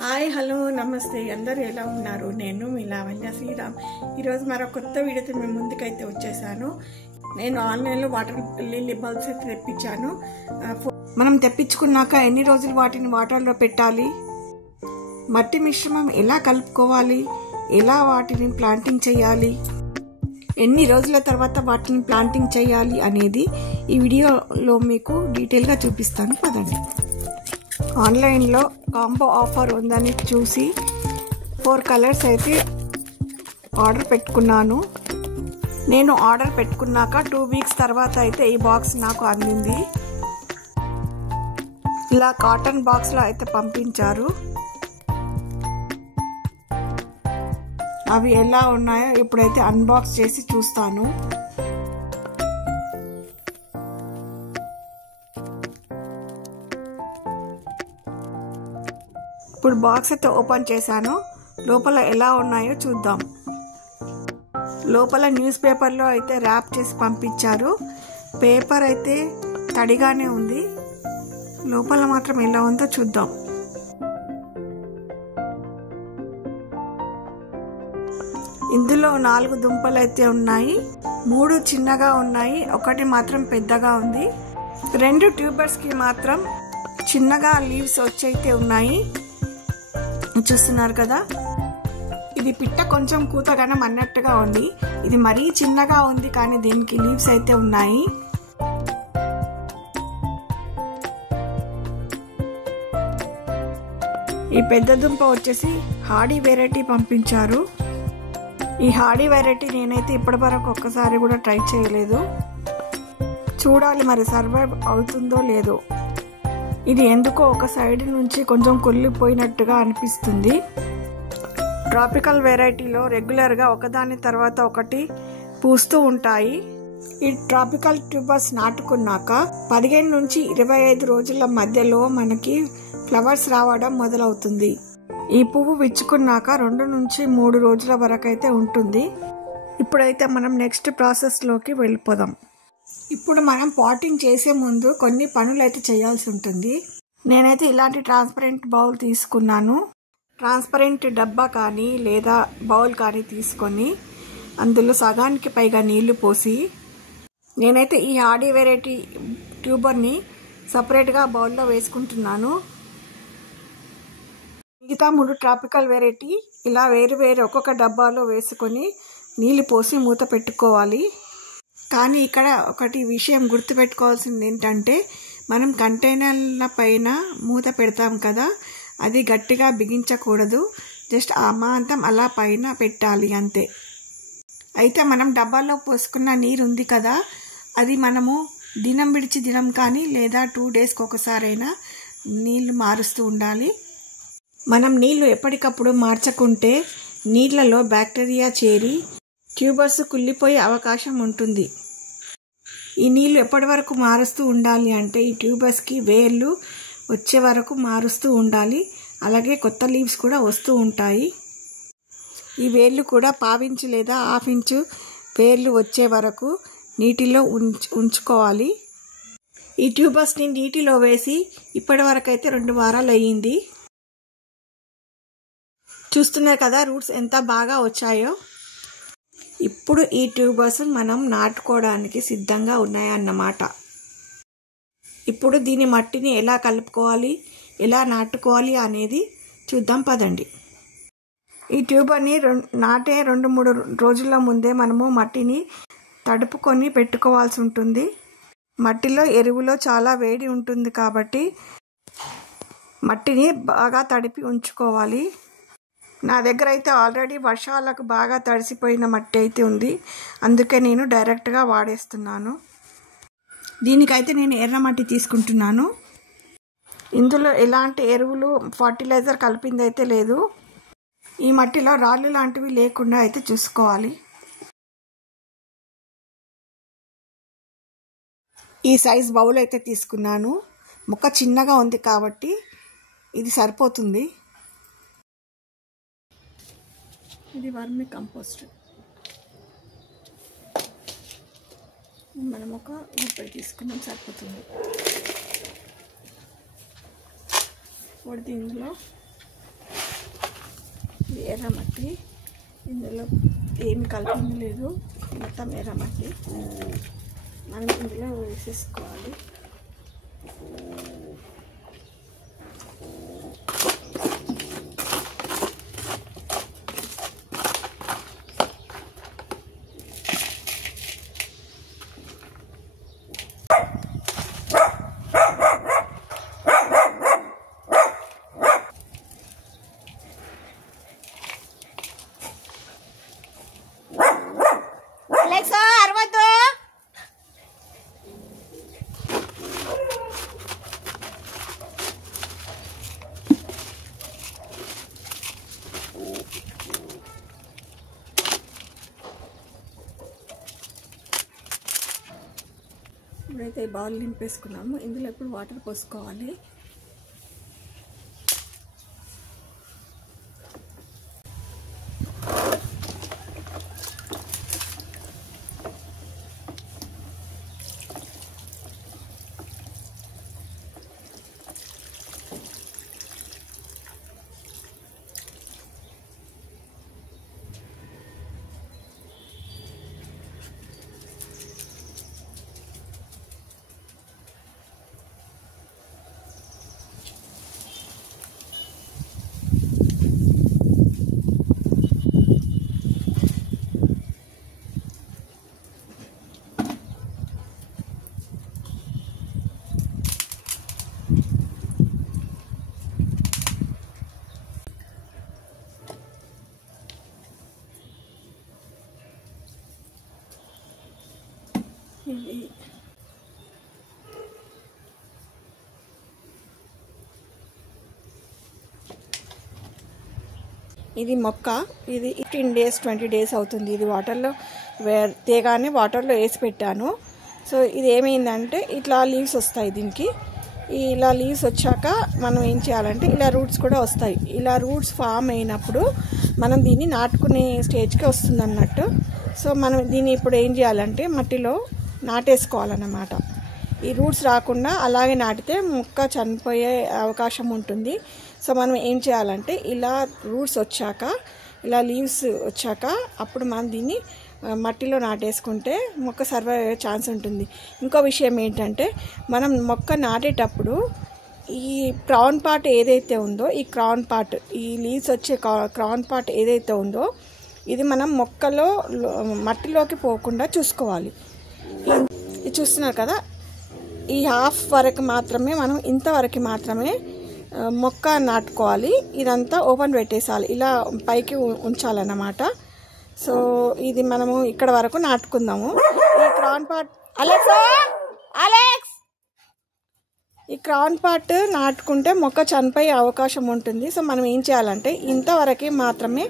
Hi hello నమస్తే అందరూ ఎలా ఉన్నారు? నేను మీ లావణ్య శ్రీరామ్. ఈరోజు మరో కొత్త వీడియోతో మేము ముందుకైతే వచ్చేసాను. నేను ఆన్లైన్లో వాటర్ లిల్లీ బల్బ్స్ అయితే తెప్పించాను. మనం తెప్పించుకున్నాక ఎన్ని రోజులు వాటిని వాటర్లో పెట్టాలి, మట్టి మిశ్రమం ఎలా కలుపుకోవాలి, ఎలా వాటిని ప్లాంటింగ్ చేయాలి, ఎన్ని రోజుల తర్వాత వాటిని ప్లాంటింగ్ చేయాలి అనేది ఈ వీడియోలో మీకు డీటెయిల్గా చూపిస్తాను. పదండి. ఆన్లైన్లో కాంబో ఆఫర్ ఉందని చూసి 4 కలర్స్ అయితే ఆర్డర్ పెట్టుకున్నాను. నేను ఆర్డర్ పెట్టుకున్నాక 2 వీక్స్ తర్వాత అయితే ఈ బాక్స్ నాకు అందింది. ఇలా కాటన్ బాక్స్లో అయితే పంపించారు. అవి ఎలా ఉన్నాయో ఇప్పుడైతే అన్బాక్స్ చేసి చూస్తాను. ఇప్పుడు బాక్స్ అయితే ఓపెన్ చేశాను. లోపల ఎలా ఉన్నాయో చూద్దాం. లోపల న్యూస్ పేపర్లో అయితే ర్యాప్ చేసి పంపించారు. పేపర్ అయితే తడిగానే ఉంది. లోపల మాత్రం ఎలా ఉందో చూద్దాం. ఇందులో 4 దుంపలు అయితే ఉన్నాయి. 3 చిన్నగా ఉన్నాయి, 1 మాత్రం పెద్దగా ఉంది. 2 ట్యూబర్స్కి మాత్రం చిన్నగా లీవ్స్ వచ్చైతే ఉన్నాయి. చూస్తున్నారు కదా, ఇది పిట్ట కొంచెం కూతగనం అన్నట్టుగా ఉంది. ఇది మరీ చిన్నగా ఉంది కానీ దీనికి లీవ్స్ అయితే ఉన్నాయి. ఈ పెద్ద దుంప వచ్చేసి హాడీ వెరైటీ పంపించారు. ఈ హాడీ వెరైటీ నేనైతే ఇప్పటి వరకు ఒక్కసారి కూడా ట్రై చేయలేదు. చూడాలి మరి సర్వైవ్ అవుతుందో లేదో. ఇది ఎందుకో ఒక సైడ్ నుంచి కొంచెం కుళ్ళిపోయినట్టుగా అనిపిస్తుంది. ట్రాపికల్ వెరైటీలో రెగ్యులర్గా ఒకదాని తర్వాత ఒకటి పూస్తూ ఉంటాయి. ఈ ట్రాపికల్ ట్యూబర్స్ నాటుకున్నాక 15 నుంచి 25 రోజుల మధ్యలో మనకి ఫ్లవర్స్ రావడం మొదలవుతుంది. ఈ పువ్వు విచ్చుకున్నాక 2 నుంచి 3 రోజుల వరకు అయితే ఉంటుంది. ఇప్పుడైతే మనం నెక్స్ట్ ప్రాసెస్లోకి వెళ్ళిపోదాం. ఇప్పుడు మనం పాటింగ్ చేసే ముందు కొన్ని పనులు అయితే చేయాల్సి ఉంటుంది. నేనైతే ఇలాంటి ట్రాన్స్పరెంట్ బౌల్ తీసుకున్నాను. ట్రాన్స్పరెంట్ డబ్బా కానీ లేదా బౌల్ కానీ తీసుకొని అందులో సగానికి పైగా నీళ్లు పోసి, నేనైతే ఈ హాడీ వెరైటీ ట్యూబర్ని సపరేట్గా బౌల్లో వేసుకుంటున్నాను. మిగతా 3 ట్రాపికల్ వెరైటీ ఇలా వేరు ఒక్కొక్క డబ్బాలో వేసుకొని నీళ్లు పోసి మూత పెట్టుకోవాలి. కానీ ఇక్కడ ఒకటి విషయం గుర్తుపెట్టుకోవాల్సింది ఏంటంటే, మనం కంటైనర్ల పైన మూత పెడతాం కదా, అది గట్టిగా బిగించకూడదు. జస్ట్ అమాంతం అలా పైన పెట్టాలి అంతే. అయితే మనం డబ్బాలో పోసుకున్న నీరు ఉంది కదా, అది మనము దినం విడిచి దినం కానీ లేదా 2 డేస్కి ఒకసారైనా నీళ్లు మారుస్తూ ఉండాలి. మనం నీళ్లు ఎప్పటికప్పుడు మార్చకుంటే నీళ్లలో బ్యాక్టీరియా చేరి ట్యూబర్స్ కుళ్ళిపోయే అవకాశం ఉంటుంది. ఈ నీళ్లు ఎప్పటి వరకు మారుస్తూ ఉండాలి అంటే ఈ ట్యూబర్స్కి వేర్లు వచ్చే వరకు మారుస్తూ ఉండాలి. అలాగే కొత్త లీవ్స్ కూడా వస్తూ ఉంటాయి. ఈ వేర్లు కూడా 1/2 ఇంచు లేదా 1/2 ఇంచు వేర్లు వచ్చే వరకు నీటిలో ఉంచుకోవాలి. ఈ ట్యూబర్స్ని నీటిలో వేసి ఇప్పటి వరకు అయితే 2 వారాలు అయ్యింది. చూస్తున్నారు కదా రూట్స్ ఎంత బాగా వచ్చాయో. ఇప్పుడు ఈ ట్యూబర్స్ మనం నాటుకోవడానికి సిద్ధంగా ఉన్నాయన్నమాట. ఇప్పుడు దీని మట్టిని ఎలా కలుపుకోవాలి, ఎలా నాటుకోవాలి అనేది చూద్దాం పదండి. ఈ ట్యూబర్ని నాటే 2-3 రోజుల ముందే మనము మట్టిని తడుపుకొని పెట్టుకోవాల్సి ఉంటుంది. మట్టిలో ఎరువులో చాలా వేడి ఉంటుంది కాబట్టి మట్టిని బాగా తడిపి ఉంచుకోవాలి. నా దగ్గర అయితే ఆల్రెడీ వర్షాలకు బాగా తడిసిపోయిన మట్టి అయితే ఉంది. అందుకే నేను డైరెక్ట్గా వాడేస్తున్నాను. దీనికైతే నేను ఎర్ర మట్టి తీసుకుంటున్నాను. ఇందులో ఎలాంటి ఎరువులు ఫర్టిలైజర్ కలిపింది అయితే లేదు. ఈ మట్టిలో రాళ్ళు లాంటివి లేకుండా అయితే చూసుకోవాలి. ఈ సైజ్ బౌల్ అయితే తీసుకున్నాను. మొక్క చిన్నగా ఉంది కాబట్టి ఇది సరిపోతుంది. ఇది వర్మి కంపోస్ట్. మనం ఒక గుప్పెడు తీసుకున్నాం సరిపోతుంది. ఇప్పుడు ఇందులో ఇది ఎర్రమట్టి, ఇందులో ఏమి కలిపింది లేదు, మొత్తం ఎర్రమట్టి మనం ఇందులో వేసేసుకోవాలి. ఇప్పుడైతే బౌల్ నింపేసుకున్నాము. ఇందులో ఇప్పుడు వాటర్ పోసుకోవాలి. ఇది మొక్క, ఇది 15 days 20 days అవుతుంది. ఇది వాటర్లో తేగానే వాటర్లో వేసి పెట్టాను. సో ఇది ఏమైందంటే ఇట్లా లీవ్స్ వస్తాయి. దీనికి ఇలా లీవ్స్ వచ్చాక మనం ఏం చేయాలంటే ఇలా రూట్స్ కూడా వస్తాయి. ఇలా రూట్స్ ఫామ్ అయినప్పుడు మనం దీన్ని నాటుకునే స్టేజ్కి వస్తుంది అన్నట్టు. సో మనం దీన్ని ఇప్పుడు ఏం చేయాలంటే మట్టిలో నాటేసుకోవాలన్నమాట. ఈ రూట్స్ రాకుండా అలాగే నాటితే మొక్క చనిపోయే అవకాశం ఉంటుంది. సో మనం ఏం చేయాలంటే ఇలా రూట్స్ వచ్చాక, ఇలా లీవ్స్ వచ్చాక అప్పుడు మనం దీన్ని మట్టిలో నాటేసుకుంటే మొక్క సర్వైవ్ అయ్యే ఛాన్స్ ఉంటుంది. ఇంకో విషయం ఏంటంటే మనం మొక్క నాటేటప్పుడు ఈ క్రౌన్ పార్ట్ ఏదైతే ఉందో, ఈ క్రౌన్ పార్ట్, ఈ లీవ్స్ వచ్చే క్రౌన్ పార్ట్ ఏదైతే ఉందో ఇది మనం మొక్కలో మట్టిలోకి పోకుండా చూసుకోవాలి. ఇది చూస్తున్నారు కదా, ఈ హాఫ్ వరకు మాత్రమే మనం ఇంతవరకు మాత్రమే మొక్క నాటుకోవాలి. ఇదంతా ఓపెన్ పెట్టేసాలి, ఇలా పైకి ఉంచాలన్నమాట. సో ఇది మనము ఇక్కడ వరకు నాటుకుందాము. ఈ క్రౌన్ పార్ట్ ఈ క్రౌన్ పార్ట్ నాటుకుంటే మొక్క చనిపోయే అవకాశం ఉంటుంది. సో మనం ఏం చేయాలంటే ఇంతవరకు మాత్రమే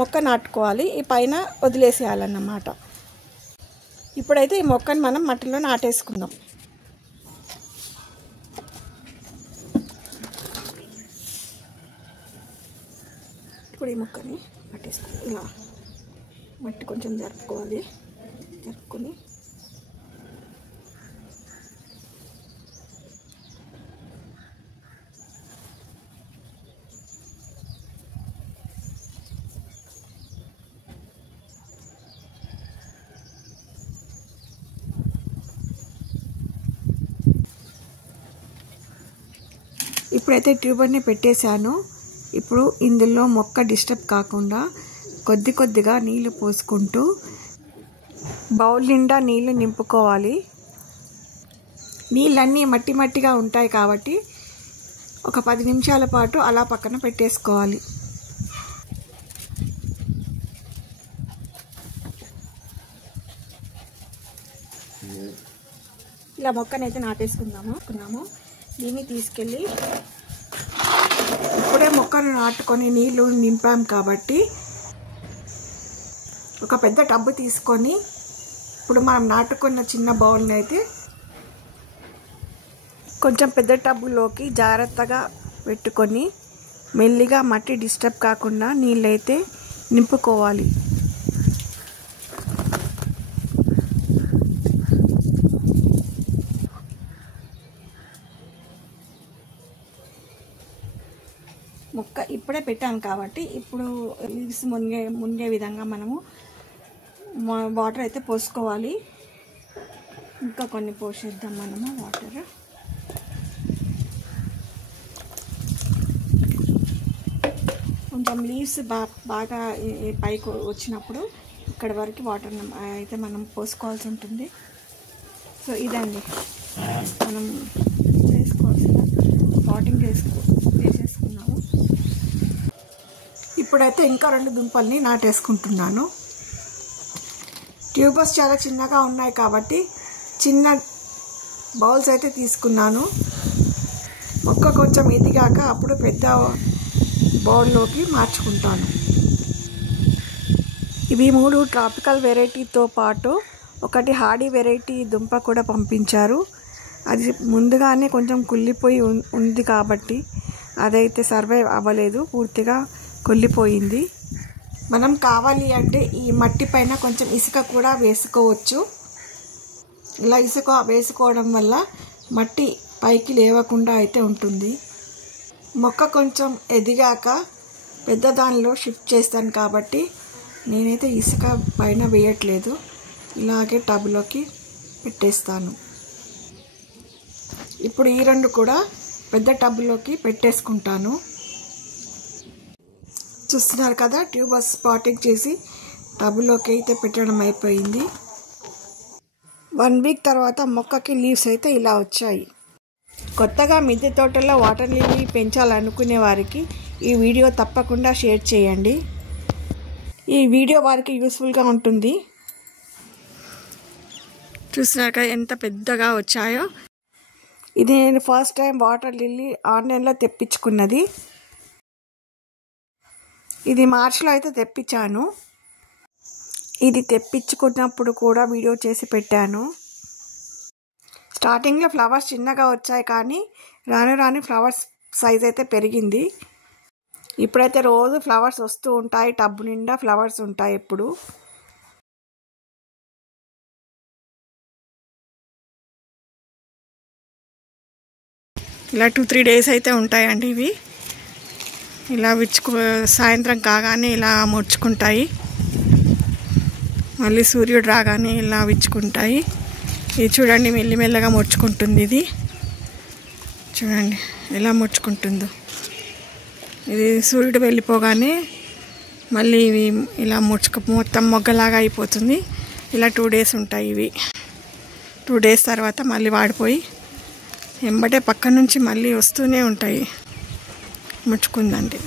మొక్క నాటుకోవాలి, ఈ పైన వదిలేసేయాలన్నమాట. ఇప్పుడైతే ఈ మొక్కను మనం మట్టిలో నాటేసుకుందాం. ఇప్పుడు ఈ మొక్కని పట్టేసుకోవాలి. ఇలా మట్టి కొంచెం జరుపుకోవాలి. జరుపుకొని ఇప్పుడైతే ట్యూబర్ని పెట్టేశాను. ఇప్పుడు ఇందులో మొక్క డిస్టర్బ్ కాకుండా కొద్ది కొద్దిగా నీళ్లు పోసుకుంటూ బౌల్ నిండా నీళ్లు నింపుకోవాలి. నీళ్ళన్నీ మట్టి మట్టిగా ఉంటాయి కాబట్టి ఒక 10 నిమిషాల పాటు అలా పక్కన పెట్టేసుకోవాలి. ఇలా మొక్కనైతే నాటేసుకున్నాము. దీన్ని తీసుకెళ్ళి ఇప్పుడే మొక్కను నాటుకొని నీళ్లు నింపాం కాబట్టి ఒక పెద్ద టబ్బు తీసుకొని ఇప్పుడు మనం నాటుకున్న చిన్న బౌల్ని అయితే కొంచెం పెద్ద టబ్బులోకి జాగ్రత్తగా పెట్టుకొని మెల్లిగా మట్టి డిస్టర్బ్ కాకుండా నీళ్ళైతే నింపుకోవాలి. ఈ ఇప్పుడే పెట్టాను కాబట్టి ఇప్పుడు లీవ్స్ మునిగే విధంగా మనము వాటర్ అయితే పోసుకోవాలి. ఇంకా కొన్ని పోసేద్దాం మనము వాటర్. కొంచెం లీవ్స్ బాగా పైకి వచ్చినప్పుడు ఇక్కడ వరకు వాటర్ అయితే మనం పోసుకోవాల్సి ఉంటుంది. సో ఇదండి మనం వేసుకోవాల్సిన వాటింగ్ వేసేసుకున్నాము. ఇప్పుడైతే ఇంకా 2 దుంపల్ని నాటేసుకుంటున్నాను. ట్యూబర్స్ చాలా చిన్నగా ఉన్నాయి కాబట్టి చిన్న బౌల్స్ అయితే తీసుకున్నాను. మొక్క కొంచెం ఎదిగాక అప్పుడు పెద్ద బౌల్లోకి మార్చుకుంటాను. ఇవి 3 ట్రాపికల్ వెరైటీతో పాటు ఒకటి హార్డీ వెరైటీ దుంప కూడా పంపించారు. అది ముందుగానే కొంచెం కుళ్ళిపోయి ఉంది కాబట్టి అదైతే సర్వైవ్ అవ్వలేదు, పూర్తిగా కుళ్ళిపోయింది. మనం కావాలి అంటే ఈ మట్టి పైన కొంచెం ఇసుక కూడా వేసుకోవచ్చు. ఇలా ఇసుక వేసుకోవడం వల్ల మట్టి పైకి లేవకుండా అయితే ఉంటుంది. మొక్క కొంచెం ఎదిగాక పెద్ద దానిలో షిఫ్ట్ చేస్తాను కాబట్టి నేనైతే ఇసుక పైన వేయట్లేదు, ఇలాగే టబ్లోకి పెట్టేస్తాను. ఇప్పుడు ఈ 2 కూడా పెద్ద టబ్లోకి పెట్టేసుకుంటాను. చూస్తున్నారు కదా, ట్యూబర్స్ స్పాటింగ్ చేసి టబ్లోకి అయితే పెట్టడం అయిపోయింది. 1 వీక్ తర్వాత మొక్కకి లీవ్స్ అయితే ఇలా వచ్చాయి. కొత్తగా మిద్దె తోటలో వాటర్ లిల్లీ పెంచాలనుకునే వారికి ఈ వీడియో తప్పకుండా షేర్ చేయండి. ఈ వీడియో వారికి యూస్ఫుల్గా ఉంటుంది. చూసినాక ఎంత పెద్దగా వచ్చాయో. ఇది నేను ఫస్ట్ టైం వాటర్ లిల్లీ ఆన్లైన్లో తెప్పించుకున్నది. ఇది మార్చిలో అయితే తెప్పించాను. ఇది తెప్పించుకున్నప్పుడు కూడా వీడియో చేసి పెట్టాను. స్టార్టింగ్లో ఫ్లవర్స్ చిన్నగా వచ్చాయి కానీ రాను రాను ఫ్లవర్స్ సైజ్ అయితే పెరిగింది. ఇప్పుడైతే రోజు ఫ్లవర్స్ వస్తూ ఉంటాయి, టబ్ నిండా ఫ్లవర్స్ ఉంటాయి. ఇప్పుడు ఇలా 2-3 డేస్ అయితే ఉంటాయండి ఇవి. ఇలా సాయంత్రం కాగానే ఇలా ముడుచుకుంటాయి, మళ్ళీ సూర్యుడు రాగానే ఇలా విచ్చుకుంటాయి. ఇది చూడండి, మెల్లిమెల్లగా ముడుచుకుంటుంది. ఇది చూడండి ఎలా ముడుచుకుంటుందో. ఇది సూర్యుడు వెళ్ళిపోగానే మళ్ళీ ఇవి ఇలా మొత్తం మొగ్గలాగా అయిపోతుంది. ఇలా 2 డేస్ ఉంటాయి ఇవి. 2 డేస్ తర్వాత మళ్ళీ వాడిపోయి ఎంబటే పక్క నుంచి మళ్ళీ వస్తూనే ఉంటాయి ముడుచుకుందండి.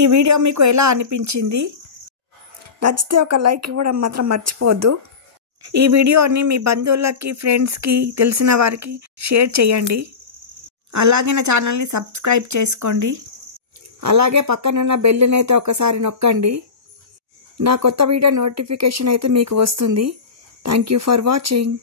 ఈ వీడియో మీకు ఎలా అనిపించింది? నచ్చితే ఒక లైక్ ఇవ్వడం మాత్రం మర్చిపోవద్దు. ఈ వీడియోని మీ బంధువులకి, ఫ్రెండ్స్కి, తెలిసిన వారికి షేర్ చేయండి. అలాగే నా ఛానల్ని సబ్స్క్రైబ్ చేసుకోండి. అలాగే పక్కనున్న బెల్లుని అయితే ఒకసారి నొక్కండి. నా కొత్త వీడియో నోటిఫికేషన్ అయితే మీకు వస్తుంది. Thank you for watching.